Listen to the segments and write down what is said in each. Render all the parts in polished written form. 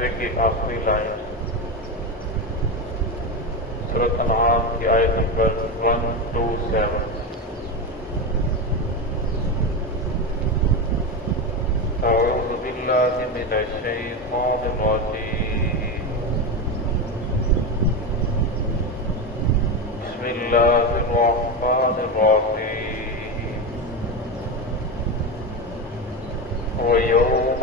صفحے کی آخری لائن سورۃ انعام کی آیت نمبر 127۔ اعوذ باللہ من الشیطان الرجیم، بسم اللہ الرحمن الرحیم۔ وَيَوْمَ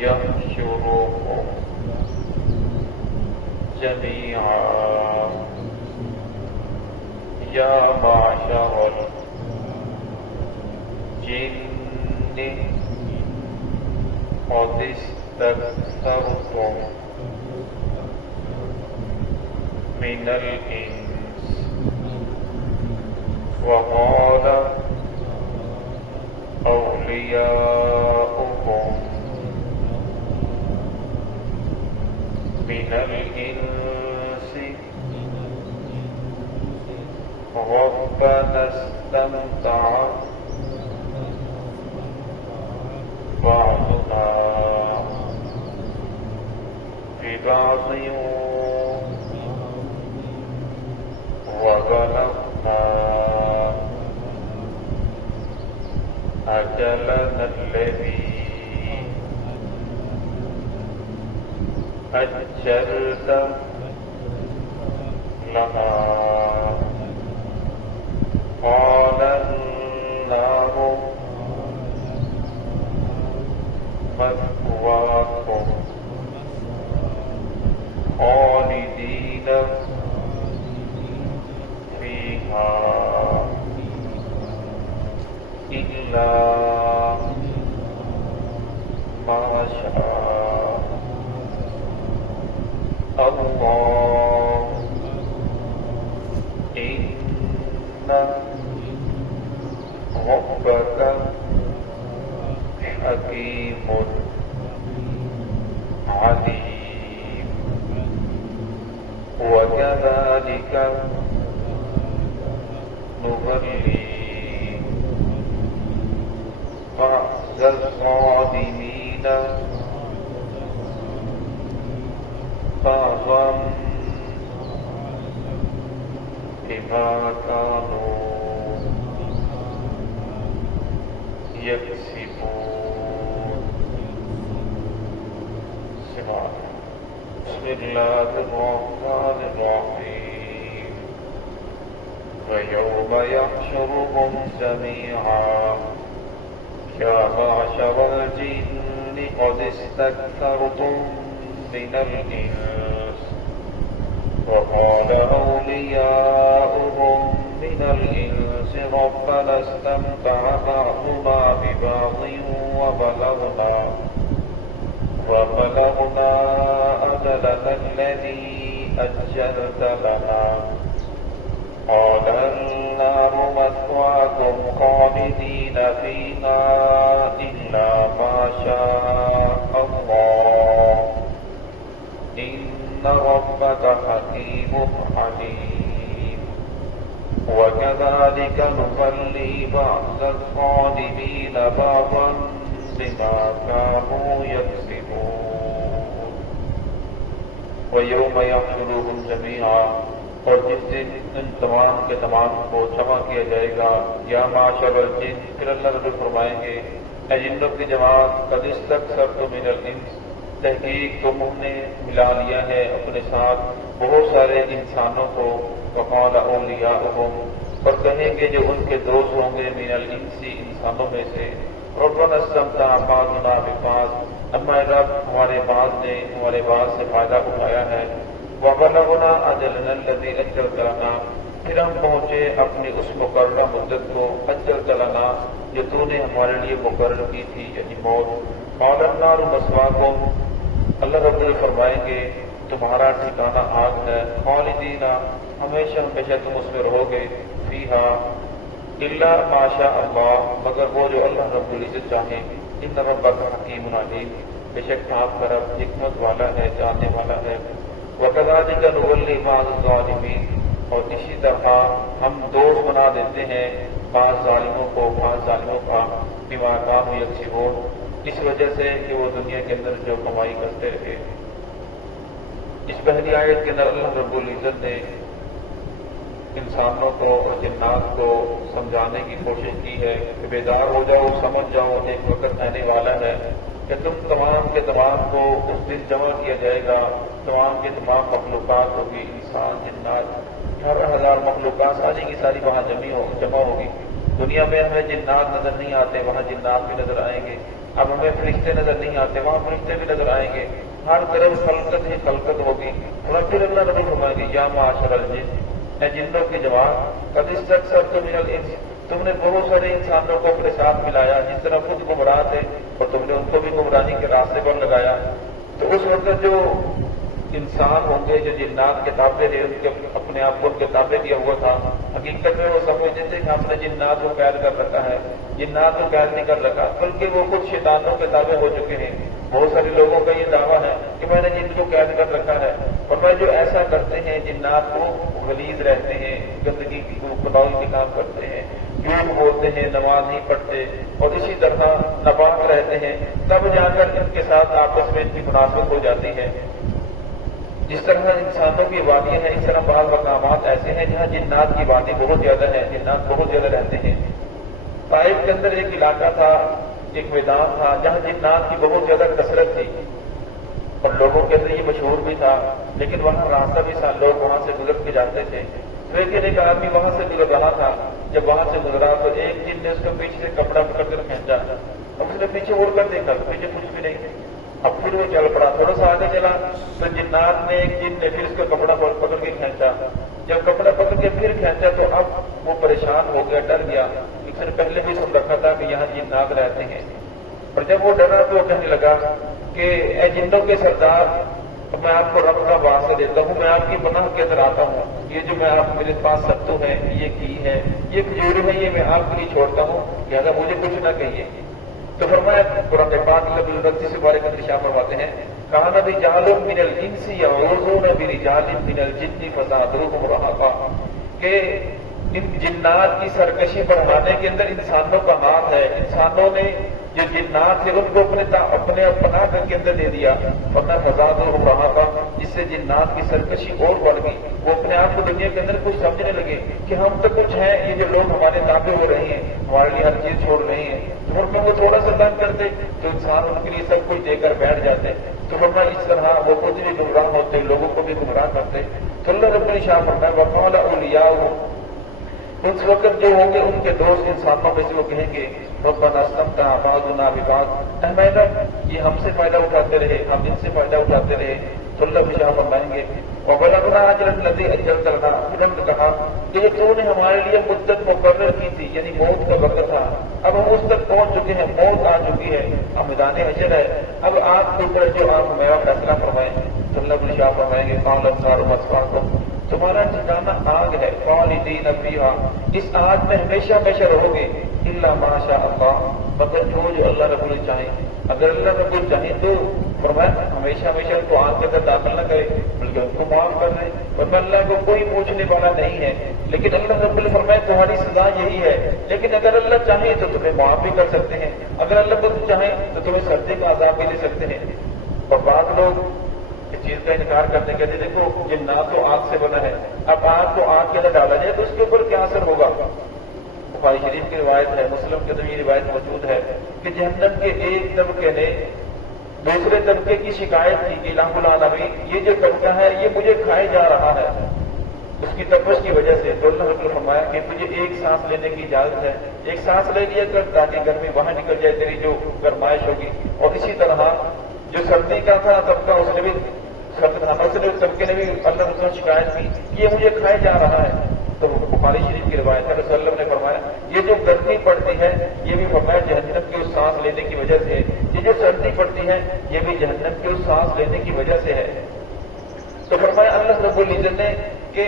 يَحْشُرُهُمْ جَمِيعًا يَا مَعْشَرَ الْجِنِّ قَدِ اسْتَكْثَرْتُم مِّنَ الْإِنسِ وَقَالَ أَوْلِيَاؤُهُم مِّنَ الْإِنسِ رَبَّنَا اسْتَمْتَعَ بَعْضُنَا بِبَعْضٍ وَبَلَغْنَا أَجَلَنَا الَّذِي أَجَّلْتَ لَنَا قَالَ النَّارُ مَثْوَاكُمْ خَالِدِينَ فِيهَا إِلَّا مَا شَاءَ اللَّهُ إِنَّ رَبَّكَ حَكِيمٌ عَلِيمٌ وَكَذَلِكَ نُوَلِّي بَعْضَ الظَّالِمِينَ بعضا بما كانوا يكسبون۔ بسم الله الرحمن الرحيم۔ ويوم يحشرهم جميعا يا معشر الجن قد استكثرتم من الإنس وقال أولياؤهم من الإنس ربنا استمتع بعضنا ببعض وبلغنا أجلنا الذي أجلت لنا قال النار مثواكم خالدين فيها إلا ما شاء الله إن ربك حكيم عليم وكذلك نولي بعض الظالمين بعضا بما كانوا يكسبون۔ ويوم يحشرهم جميعا، اور جس دن ان تمام کے تمام کو جمع کیا جائے گا، یا معشر الجن، پھر اللہ رب فرمائیں گے اے جنوں کی جماعت، قد استکثرتم من الانس، تحقیق تم نے ملا لیا ہے اپنے ساتھ بہت سارے انسانوں کو، وقال اولیاؤہم، اور کہیں گے جو ان کے دوست ہوں گے، من الانسی، انسانوں میں سے، ربنا استمتع بعضنا ببعض، ہمارے رب ہمارے بعض نے ہمارے بعض سے فائدہ اٹھایا ہے، وَبَلَغْنَا أَجَلَنَا الَّذِي أَجَّلْتَ لَنَا، پھر ہم پہنچے اپنی اس مقررہ مدت کو، أَجَّلْتَ لَنَا، جو تو نے ہمارے لیے مقرر کی تھی، یعنی موت۔ قَالَ النَّارُ مَثْوَاكُمْ، اللہ رب فرمائیں گے تمہارا ٹھکانہ آگ ہے، خالدین، ہمیشہ ہمیشہ تم اس میں رہو گے، فیہا الا ما شاء اللہ، مگر وہ جو اللہ رب العزت چاہیں، ان ربک حکیم علیم، بے شک آپ کا رب حکمت والا ہے، جاننے والا ہے۔ وَكَذَلِكَ نُوَلِّي بَعْضَ الظَّالِمِينَ، اور اسی طرح ہم دوست بنا دیتے ہیں بعض ظالموں کو بعض ظالموں کا، بما كانوا يكسبون، اس وجہ سے کہ وہ دنیا کے اندر جو کمائی کرتے رہے۔ اس پہلی آیت کے اندر اللہ رب العزت نے انسانوں کو اور جنات کو سمجھانے کی کوشش کی ہے کہ بیدار ہو جاؤ، سمجھ جاؤ، ایک وقت آنے والا ہے کہ تم تمام کے تمام کو اس دن جمع کیا جائے گا، تمام کے تمام مخلوقات ہوگی، انسان، جنات، ہر ہزار مخلوقات ساری کی ساری وہاں جمع ہوگی۔ دنیا میں ہمیں جنات نظر نہیں آتے، وہاں جنات بھی نظر آئیں گے۔ اب ہمیں فرشتے نظر نہیں آتے، وہاں فرشتے بھی نظر آئیں گے۔ ہر طرف خلقت ہی خلقت ہوگی۔ اور پھر اللہ نبی فرمائیں گے یا معاشر الجن، اے جنوں کے جواب، قد استکثرتم من الانس، تم نے بہت سارے انسانوں کو اپنے ساتھ ملایا، جس طرح خود گمراہ تھے اور تم نے ان کو بھی گمراہی کے راستے پر لگایا۔ تو اس وقت جو انسان ہوں گے، جو جنات کے تابع تھے، ان کے اپنے آپ کو ان کے تابع دیا ہوا تھا، حقیقت میں وہ سمجھتے تھے کہ ہم نے جنات کو قید کر رکھا ہے۔ جنات کو قید نہیں کر رکھا، بلکہ وہ خود شیطانوں کے تابع ہو چکے ہیں۔ بہت سارے لوگوں کا یہ دعویٰ ہے کہ میں نے جن کو قید کر رکھا ہے، اور میں جو ایسا کرتے ہیں، جنات کو غلیظ رہتے ہیں، گندگی کی خدائی کے کام کرتے ہیں، جھوٹ بولتے ہیں، نماز نہیں پڑھتے اور اسی طرح ناپاک رہتے ہیں، تب جا کر ان کے ساتھ آپس میں ان کی مناسبت ہو جاتی ہے۔ جس طرح انسانوں کی وادیاں ہیں، اس طرح بعض مقامات ایسے ہیں جہاں جنات کی وادی بہت زیادہ ہے، جنات بہت زیادہ رہتے ہیں۔ طائف کے اندر ایک علاقہ تھا، ایک میدان تھا جہاں جنات کی بہت زیادہ کثرت تھی اور لوگوں کے اندر یہ مشہور بھی تھا، لیکن وہاں راستہ بھی تھا، لوگ وہاں سے گزر کے جاتے تھے۔ لیکن ایک آدمی وہاں سے گزر رہا تھا، جب وہاں سے گزرا تو ایک جن نے اس کو پیچھے سے کپڑا پکڑ کر کھینچا، اب اس نے پیچھے اڑ کر دیکھا، پیچھے کچھ بھی نہیں۔ اب پھر وہ چل پڑا، تھوڑا سا آگے چلا تو جنات نے ایک جن نے پھر اس کو کپڑا پکڑ کے کھینچا، جب کپڑا پکڑ کے پھر کھینچا تو اب وہ پریشان ہو گیا، ڈر گیا۔ اس نے پہلے بھی سن رکھا تھا کہ یہاں جنات رہتے ہیں، اور جب وہ ڈرا تو وہ کہنے لگا کہ اے جنوں کے سردار، میں آپ کو رب کا واسطہ دیتا ہوں، میں آپ کی پناہ کے اندر آتا ہوں، یہ جو میں آپ میرے پاس ستو ہے، یہ کی ہے، یہ کھجور ہے، یہ میں آپ کے لیے چھوڑتا ہوں، لہٰذا مجھے کچھ نہ کہیے۔ تو فرمایا قرآن پاک اللہ الرجی سے بارے کا ارشاد فرماتے ہیں، کہا نبی جعل من الانس یعوذون برجال من الجن فزادوهم رہقا، کہ ان جنات کی سرکشی بڑھانے کے اندر انسانوں کا ہاتھ ہے۔ انسانوں نے جو جنات تھے ان کو اپنے پناہ کے اندر دے دیا، ورنہ فزادوهم رہقا، جس سے جنات کی سرکشی اور بڑھ گئی۔ وہ اپنے آپ کو دنیا کے اندر کچھ سمجھنے لگے کہ ہم تو کچھ ہیں، یہ جو لوگ ہمارے تابع ہو رہے ہیں، ہمارے لیے ہر چیز چھوڑ رہے ہیں، اور میں وہ تھوڑا سا تنگ کرتے تو انسان ان کے لیے سب کچھ دے کر بیٹھ جاتے۔ تو فرمایا اس طرح وہ خود بھی گمراہ ہوتے، لوگوں کو بھی گمراہ کرتے۔ تو اللہ رب العزت فرمایا وقال اولیاؤہ، اس وقت جو ہوں گے ان کے دوست انسانوں میں سے وہ کہیں گے ربنا استمتع بعضنا ببعض، اے میرا یہ ہم سے فائدہ اٹھاتے رہے، ہم ان سے فائدہ اٹھاتے رہے۔ تو اللہ بشاہ فرمائیں گے وبلغنا اجل الذی اجلت لنا، پھر ہم نے کہا کہ تو نے ہمارے لیے مدت مقرر کی تھی، یعنی موت کا وقت تھا، اب ہم اس تک پہنچ چکے ہیں، موت آ چکی ہے، اب میدان حشر ہے، اب آپ کے اوپر جو آپ میرا فیصلہ فرمائیں۔ تو اللہ بشاہ فرمائیں گے قال النار مثواکم، تمہارا ٹھکانہ آگ ہے، خالدین فیہا، اس آگ میں ہمیشہ ہمیشہ رہو گے، الا ما شاء اللہ، مگر جو اللہ رب العزت چاہیں۔ اگر اللہ رب العزت چاہیں تو فرمایا ہمیشہ ہمیشہ ان کو آگ کے اندر داخل نہ کرے، بلکہ ان کو معاف کر دیں، ورنہ اللہ کو کوئی پوچھنے والا نہیں ہے۔ لیکن اللہ رب العزت فرمایا تمہاری سزا یہی ہے، لیکن اگر اللہ چاہیں تو تمہیں معاف بھی کر سکتے ہیں، اگر اللہ کو چاہیں تو تمہیں سردی کا عذاب بھی دے سکتے ہیں۔ اور بعض لوگ اس چیز کا انکار کرتے کہتے دیکھو جنات تو آگ سے بنا ہے، اب آگ کو آگ کے اندر ڈالا جائے تو اس کے اوپر کیا اثر ہوگا؟ بخاری شریف کی روایت ہے، مسلم کے اندر یہ روایت موجود ہے کہ جہنم کے ایک طبقے نے دوسرے طبقے کی شکایت کی کہ الہ العالمین، یہ جو طبقہ ہے یہ مجھے کھائے جا رہا ہے اس کی تپش کی وجہ سے۔ تو اللہ نے فرمایا کہ مجھے ایک سانس لینے کی اجازت ہے، ایک سانس لے لیا کر تاکہ گرمی وہاں نکل جائے تیری جو گرمائش ہوگی۔ اور اسی طرح جو سردی کا تھا طبقہ اس نے بھی طبقے نے بھی اللہ سے شکایت کی کہ یہ مجھے کھائے جا رہا ہے۔ تو بخاری شریف کی روایت ہے رسول اللہ نے فرمایا یہ جو گرمی پڑتی ہے یہ بھی فرمایا جہنم کی اس سانس لینے کی وجہ سے ہے، یہ جو سردی پڑتی ہے یہ بھی جہنم کی اس سانس لینے کی وجہ سے ہے۔ تو فرمایا اللہ رب العزت نے کہ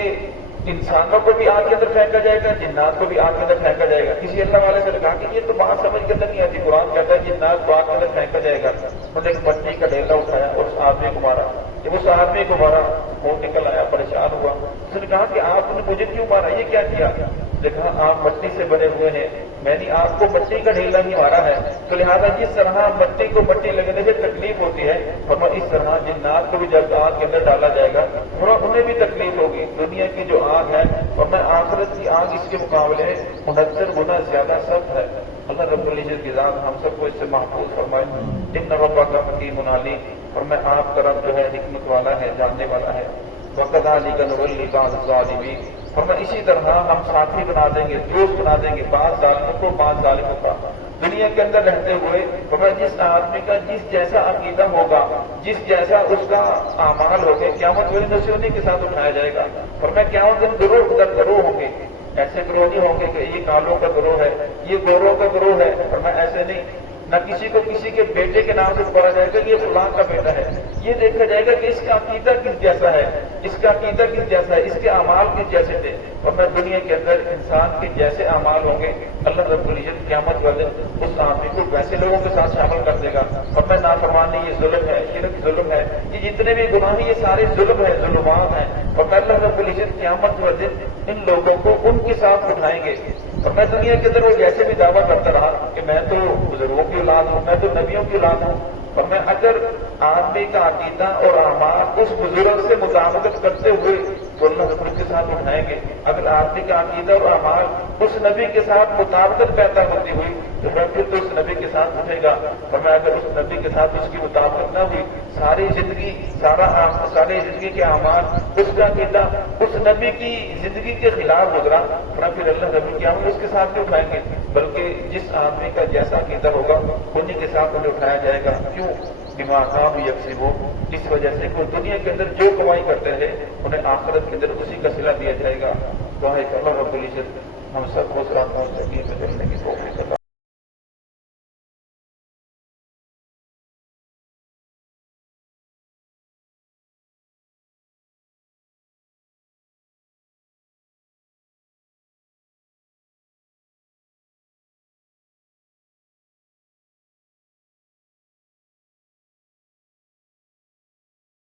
انسانوں کو بھی آگ کے اندر پھینکا جائے گا، جنات کو بھی آگ کے اندر پھینکا جائے گا۔ کسی اللہ والے سے کہا کہ یہ تو بات سمجھ کے اندر نہیں آتی، قرآن کہتا ہے جنات کو آگ کے اندر پھینکا جائے گا۔ انہوں نے ایک مٹی کا ڈھیلا اٹھایا اور اس آدمی کو مارا، جب اس آدمی کو مارا وہ نکل آیا، پریشان ہوا، اس نے کہا کہ آپ نے مجھے کیوں مارا، یہ کیا کیا؟ دیکھا آپ مٹی سے بنے ہوئے ہیں، میں نے آپ کو مٹی کا ڈھیلا ہی مارا ہے، تو لہٰذا جس طرح مٹی کو مٹی لگنے سے تکلیف ہوتی ہے، اور اس طرح جنات کو بھی جب آگ کے اندر ڈالا جائے گا تھوڑا انہیں بھی تکلیف ہوگی۔ دنیا کی جو آگ ہے اور میں آخرت کی آگ اس کے مقابلے 69 گنا زیادہ سخت ہے۔ اللہ رب العزت کی ذات ہم سب کو اس سے محفوظ فرمائے۔ ان ربک حکیم علیم، اور میں آپ کا رب جو ہے حکمت والا ہے، جاننے والا ہے۔ وَكَذَلِكَ نُوَلِّي بَعْضَ الظَّالِمِينَ، اور میں اسی طرح ہم ساتھی بنا دیں گے، دوست بنا دیں گے بعض ظالموں کو بعض ظالموں کا دنیا کے اندر رہتے ہوئے۔ اور جس آدمی کا جس جیسا عقیدہ ہوگا، جس جیسا اس کا اعمال ہوگا، قیامت والے دن انہیں کے ساتھ اٹھایا جائے گا۔ اور میں قیامت دن گروہ در گروہ ہوں گے، ایسے گروہ نہیں ہوں گے کہ یہ کالوں کا گروہ ہے، یہ گوروں کا گروہ ہے، اور میں ایسے نہیں، نہ کسی کو کسی کے بیٹے کے نام سے پڑھا جائے گا کہ یہ فلاں کا بیٹا ہے، یہ دیکھا جائے گا کہ اس کا عقیدہ کس جیسا ہے، اس کا عقیدہ کس جیسا ہے، اس کے اعمال کس جیسے تھے۔ اور میں دنیا کے اندر انسان کے جیسے اعمال ہوں گے، اللہ رب العزت قیامت والے اس آدمی کو ویسے لوگوں کے ساتھ شامل کر دے گا۔ اور میں نافرمانی، یہ ظلم ہے، شرک ظلم ہے، یہ جتنے بھی گناہ ہیں یہ سارے ظلم ہے، ظلمات ہیں، اور میں اللہ رب العزت قیامت والے ان لوگوں کو ان کے ساتھ اٹھائیں گے۔ اور میں دنیا کے اندر وہ جیسے بھی دعویٰ کرتا رہا کہ میں تو بزرگوں کی اولاد ہوں، میں تو نبیوں کی اولاد ہوں، اور میں اگر آدمی کا عقیدہ اور اعمال اس بزرگ سے مطابقت کرتے ہوئے تو اللہ رب کے ساتھ اٹھائیں گے۔ اگر آدمی کا عقیدہ اور اعمال اس نبی کے ساتھ مطابقت پیدا ہوتی ہوئی تو پھر تو اس نبی کے ساتھ اٹھے گا، اور میں اگر اس نبی کے ساتھ اس کی مطابقت نہ ہوئی، ساری زندگی ساری زندگی کے اعمال اس کا عقیدہ اس نبی کی زندگی کے خلاف گزرا، پھر اللہ رب کیا ہم اس کے ساتھ نہیں اٹھائیں گے، بلکہ جس آدمی کا جیسا عقیدہ ہوگا انہیں کے ساتھ انہیں اٹھایا جائے گا۔ کیوں؟ دماغ یکسبون، اس وجہ سے کوئی دنیا کے اندر جو کمائی کرتے ہیں انہیں آخرت کے اندر اسی کا صلہ دیا جائے گا۔ واحد اللہ رب العزت ہم سب کو صراط مستقیم پہ چلنے کی